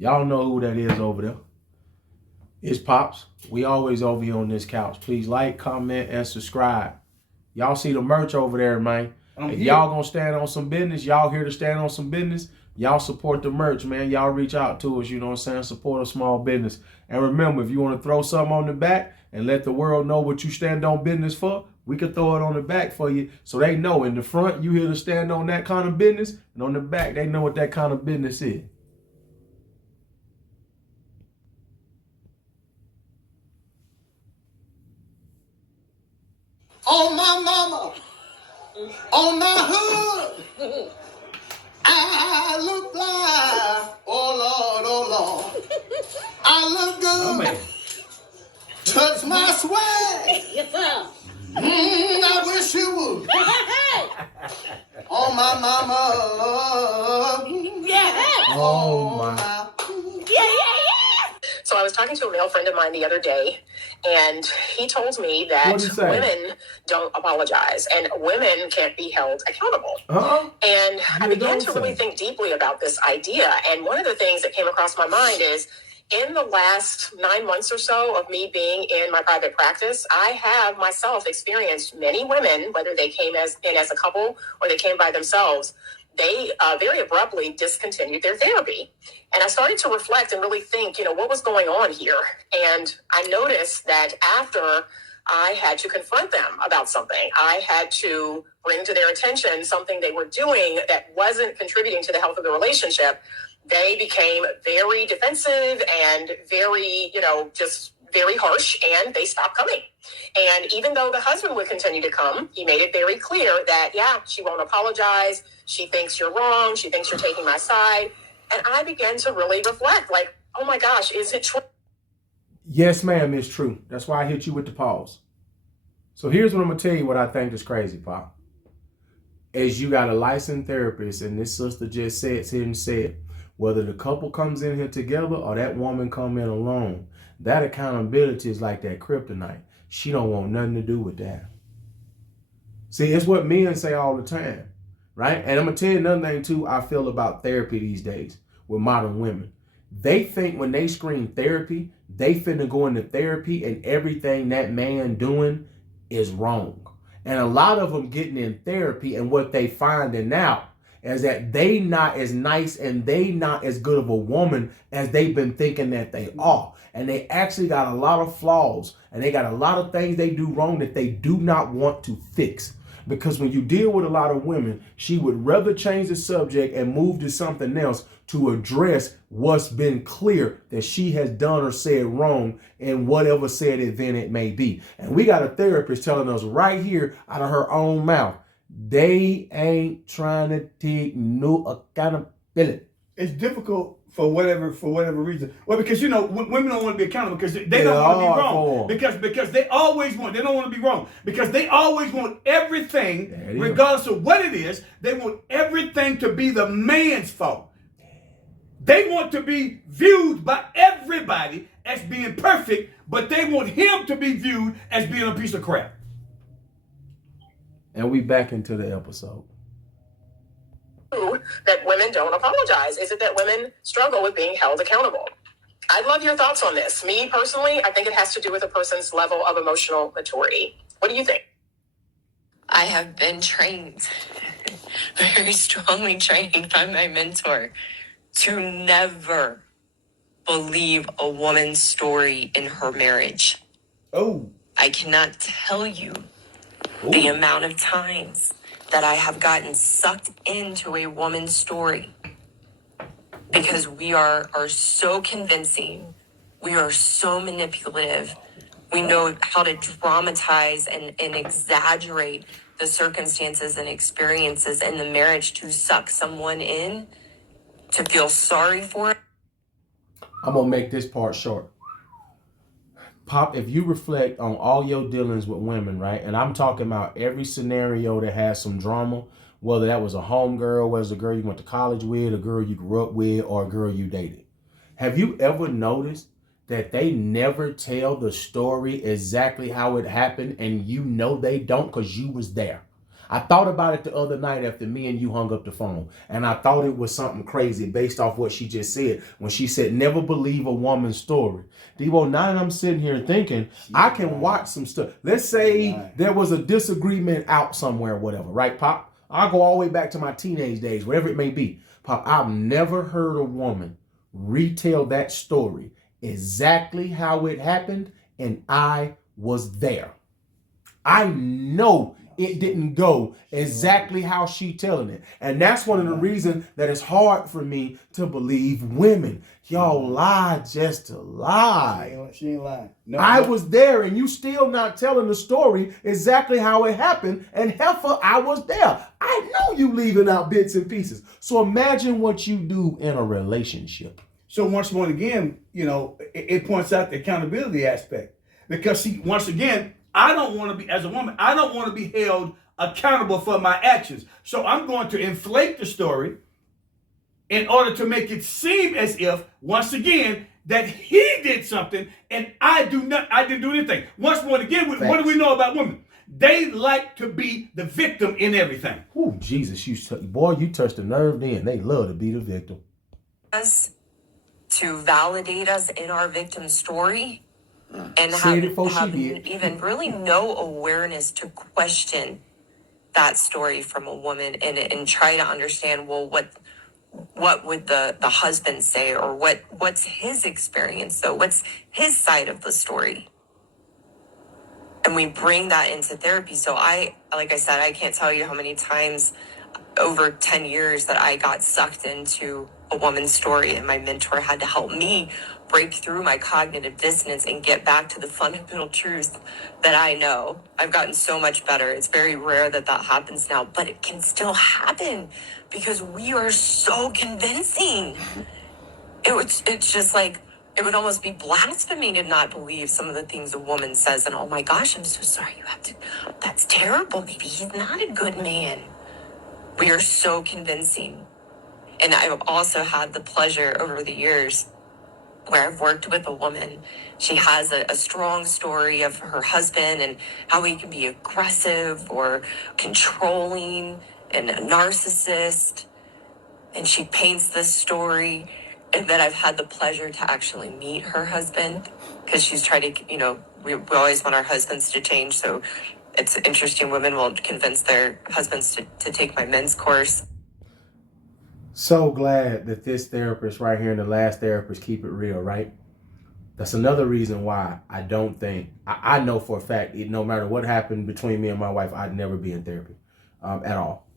Y'all know who that is over there. It's Pops. We always over here on this couch. Please like, comment, and subscribe. Y'all see the merch over there, man. If y'all gonna stand on some business, y'all here to stand on some business, y'all support the merch, man. Y'all reach out to us, you know what I'm saying? Support a small business. And remember, if you want to throw something on the back and let the world know what you stand on business for, we can throw it on the back for you so they know in the front you here to stand on that kind of business, and on the back they know what that kind of business is. On my mama, on my hood, I look fly. Oh Lord, I look good. Oh, man. Touch my swag. Yes, sir. I wish you would. On my mama. Yeah. Oh, my. So I was talking to a male friend of mine the other day, and he told me that women don't apologize and women can't be held accountable. And I began to really think deeply about this idea. And one of the things that came across my mind is, in the last 9 months or so of me being in my private practice, I have myself experienced many women, whether they came in as a couple or they came by themselves, they very abruptly discontinued their therapy. And I started to reflect and really think, what was going on here? And I noticed that after I had to confront them about something, I had to bring to their attention something they were doing that wasn't contributing to the health of the relationship, they became very defensive and very, just very harsh, and they stopped coming. And even though the husband would continue to come, he made it very clear that, she won't apologize. She thinks you're wrong. She thinks you're taking my side. And I began to really reflect, like, oh my gosh, is it true? Yes, ma'am, it's true. That's why I hit you with the pause. So here's what I'm going to tell you what I think is crazy, Pop. As you got a licensed therapist, and this sister just said, whether the couple comes in here together or that woman come in alone, that accountability is like that kryptonite. She don't want nothing to do with that. See, it's what men say all the time, right? And I'm going to tell you another thing, too, I feel about therapy these days with modern women. They think when they scream therapy, they finna go into therapy and everything that man doing is wrong. And a lot of them getting in therapy, and what they finding out is that they not as nice and they not as good of a woman as they've been thinking that they are. And they actually got a lot of flaws, and they got a lot of things they do wrong that they do not want to fix. Because when you deal with a lot of women, she would rather change the subject and move to something else to address what's been clear that she has done or said wrong, and whatever said it then it may be. And we got a therapist telling us right here out of her own mouth, they ain't trying to take no accountability. It's difficult for whatever reason. Well, because women don't want to be accountable because they don't want to be wrong. Because they don't want to be wrong. Because they always want everything, regardless of what it is, they want everything to be the man's fault. They want to be viewed by everybody as being perfect, but they want him to be viewed as being a piece of crap. And we back into the episode. That women don't apologize? Is it that women struggle with being held accountable? I'd love your thoughts on this. Me personally, I think it has to do with a person's level of emotional maturity. What do you think? I have been trained, very strongly trained by my mentor, to never believe a woman's story in her marriage. Oh. I cannot tell you the amount of times that I have gotten sucked into a woman's story because we are so convincing. We are so manipulative. We know how to dramatize and exaggerate the circumstances and experiences in the marriage to suck someone in, to feel sorry for it. I'm going to make this part short. Pop, if you reflect on all your dealings with women, right? And I'm talking about every scenario that has some drama, whether that was a homegirl, whether it's a girl you went to college with, a girl you grew up with, or a girl you dated. Have you ever noticed that they never tell the story exactly how it happened, and they don't because you was there? I thought about it the other night after me and you hung up the phone, and I thought it was something crazy based off what she just said when she said, never believe a woman's story. Debo, now that I'm sitting here thinking, I can watch some stuff. Let's say there was a disagreement out somewhere, whatever, right, Pop? I'll go all the way back to my teenage days, whatever it may be. Pop, I've never heard a woman retell that story exactly how it happened, and I was there. I know it didn't go exactly how she telling it. And that's one of the reasons that it's hard for me to believe women. Y'all lie just to lie. She ain't lying. No, I was there, and you still not telling the story exactly how it happened. And heifer, I was there. I know you leaving out bits and pieces. So imagine what you do in a relationship. So once more again, you know, it points out the accountability aspect. Because see, once again, I don't want to be, as a woman, I don't want to be held accountable for my actions. So I'm going to inflate the story in order to make it seem as if, once again, that he did something and I didn't do anything. Once more again, what do we know about women? They like to be the victim in everything. Oh, Jesus, you touched a nerve then. They love to be the victim. To validate us in our victim story and have even really no awareness to question that story from a woman and try to understand, well, what would the husband say, or what's his experience, so what's his side of the story. And we bring that into therapy. So like I said, I can't tell you how many times over 10 years that I got sucked into a woman's story, and my mentor had to help me break through my cognitive dissonance and get back to the fundamental truth that I know. I've gotten so much better. It's very rare that happens now, but it can still happen because we are so convincing. It's just like, it would almost be blasphemy to not believe some of the things a woman says. And oh my gosh, I'm so sorry. That's terrible. Maybe he's not a good man. We are so convincing. And I've also had the pleasure over the years where I've worked with a woman. She has a strong story of her husband and how he can be aggressive or controlling and a narcissist. And she paints this story. And then I've had the pleasure to actually meet her husband, because she's tried to, we always want our husbands to change. So it's interesting. Women will convince their husbands to take my men's course. So glad that this therapist right here and the last therapist keep it real, right? That's another reason why I don't think, I know for a fact, no matter what happened between me and my wife, I'd never be in therapy at all.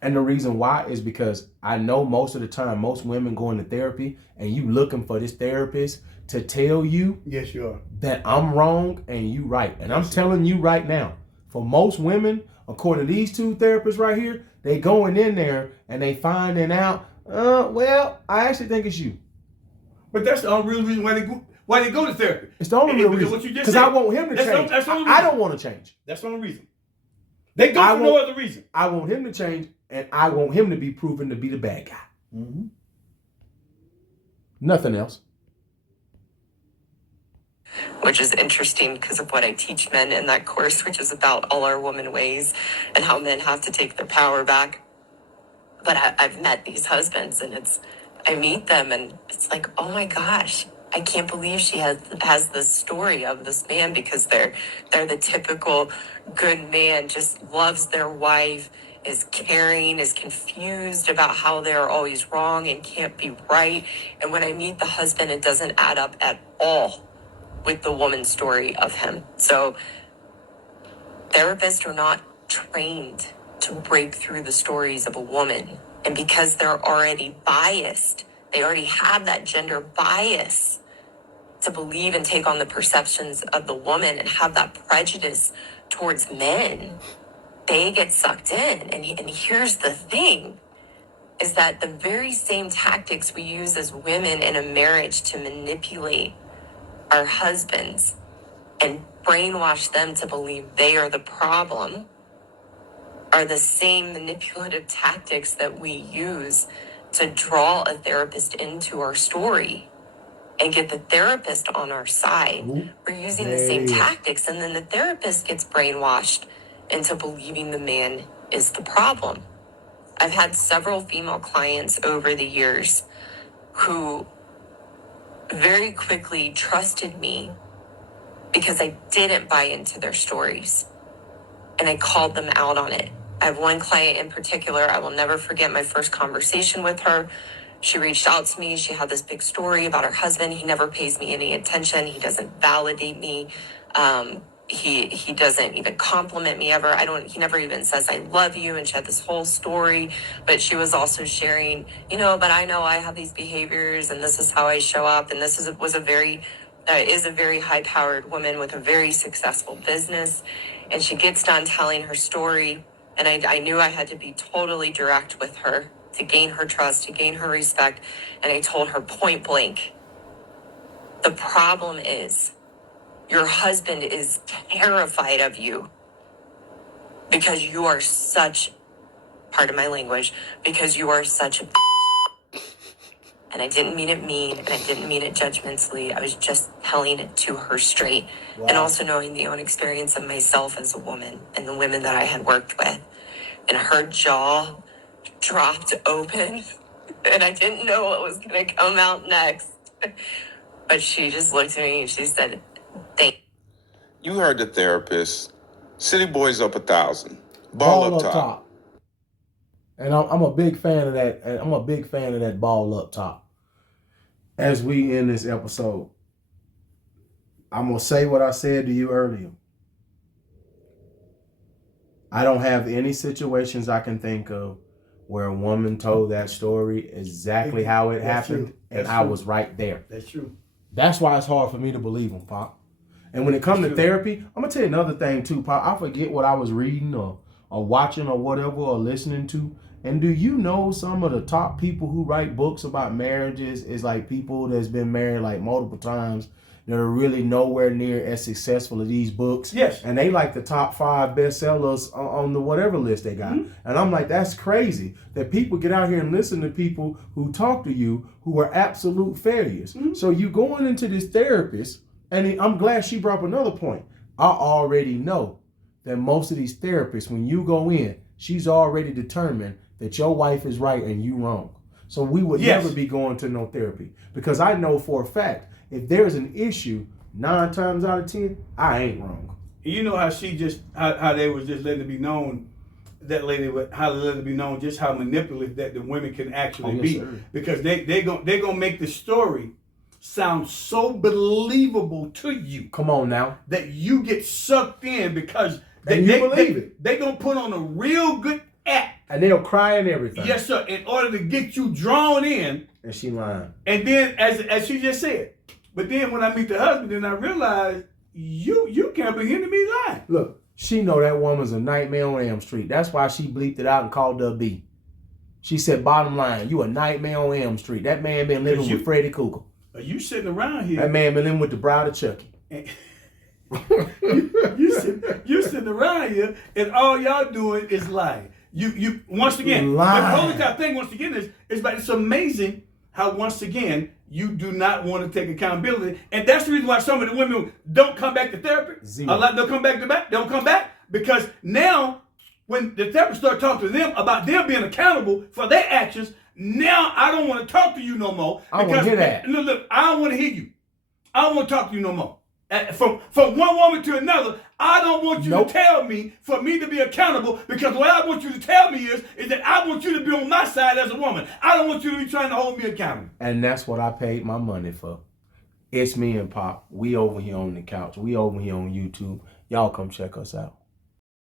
And the reason why is because I know most of the time, most women go into therapy and you looking for this therapist to tell you, yes, you are, that I'm wrong and you right. And I'm telling you right now, for most women, according to these two therapists right here, they going in there and they finding out, well, I actually think it's you. But that's the only real reason why they go to therapy. It's the only real reason. Because I want him to change. I don't want to change. That's the only reason. They go for no other reason. I want him to change, and I want him to be proven to be the bad guy. Mm-hmm. Nothing else. Which is interesting because of what I teach men in that course, which is about all our woman ways and how men have to take their power back. But I've met these husbands, and I meet them, and it's like, oh my gosh, I can't believe she has this story of this man, because they're the typical good man, just loves their wife, is caring, is confused about how they're always wrong and can't be right. And when I meet the husband, it doesn't add up at all with the woman's story of him. So therapists are not trained to break through the stories of a woman. And because they're already biased, they already have that gender bias to believe and take on the perceptions of the woman and have that prejudice towards men, they get sucked in. And here's the thing, is that the very same tactics we use as women in a marriage to manipulate our husbands and brainwash them to believe they are the problem are the same manipulative tactics that we use to draw a therapist into our story and get the therapist on our side. We're using the same tactics, and then the therapist gets brainwashed into believing the man is the problem. I've had several female clients over the years who very quickly trusted me because I didn't buy into their stories. And I called them out on it. I have one client in particular, I will never forget my first conversation with her. She reached out to me. She had this big story about her husband. He never pays me any attention. He doesn't validate me. He doesn't even compliment me ever. He never even says, I love you. And she had this whole story, but she was also sharing, but I know I have these behaviors and this is how I show up. And this is a very high-powered woman with a very successful business. And she gets done telling her story. And I knew I had to be totally direct with her to gain her trust, to gain her respect. And I told her point blank, the problem is your husband is terrified of you because you are such, pardon my language, because you are such a and I didn't mean it mean, and I didn't mean it judgmentally. I was just telling it to her straight. Wow. And also knowing the own experience of myself as a woman and the women that I had worked with. And her jaw dropped open, and I didn't know what was going to come out next. But she just looked at me and she said, thank you. You heard the therapist. City Boys up 1,000. Ball up top. And I'm a big fan of that. And I'm a big fan of that ball up top. As we end this episode, I'm going to say what I said to you earlier. I don't have any situations I can think of where a woman told that story exactly how it happened, and I was right there. That's true. That's why it's hard for me to believe them, Pop. And when it comes to therapy, I'm going to tell you another thing too, Pop. I forget what I was reading or watching or whatever or listening to. And do you know some of the top people who write books about marriages is like people that's been married like multiple times that are really nowhere near as successful as these books. Yes. And they like the top 5 bestsellers on the whatever list they got. Mm-hmm. And I'm like, that's crazy that people get out here and listen to people who talk to you who are absolute failures. Mm-hmm. So you going into this therapist, and I'm glad she brought up another point. I already know that most of these therapists, when you go in, she's already determined that your wife is right and you wrong. So we would never be going to no therapy, because I know for a fact, if there's an issue, 9 times out of 10, I ain't wrong. You know how how they was just letting it be known, that lady, how they let it be known just how manipulative that the women can actually be. Sir. Because they gonna make the story sound so believable to you. Come on now. That you get sucked in because they believe it. They gonna put on a real good act. And they'll cry and everything. Yes, sir. In order to get you drawn in. And she lying. And then, as she just said, but then when I meet the husband, then I realize you can't begin to be lying. Look, she know that woman's a nightmare on Elm Street. That's why she bleeped it out and called her a B. She said, bottom line, you a nightmare on Elm Street. That man been living with Freddy Krueger. Are you sitting around here? That man been living with the Bride of Chucky. you sitting around here, and all y'all doing is lying. You once again, lying. the only thing once again is it's amazing how once again you do not want to take accountability, and that's the reason why some of the women don't come back to therapy. Zero. A lot don't come back They don't come back because now when the therapist start talking to them about them being accountable for their actions, now I don't want to talk to you no more. I want to hear that. Look, I don't want to hear you. I don't want to talk to you no more. From one woman to another, I don't want you to tell me for me to be accountable, because what I want you to tell me is that I want you to be on my side as a woman. I don't want you to be trying to hold me accountable. And that's what I paid my money for. It's me and Pop. We over here on the couch. We over here on YouTube. Y'all come check us out.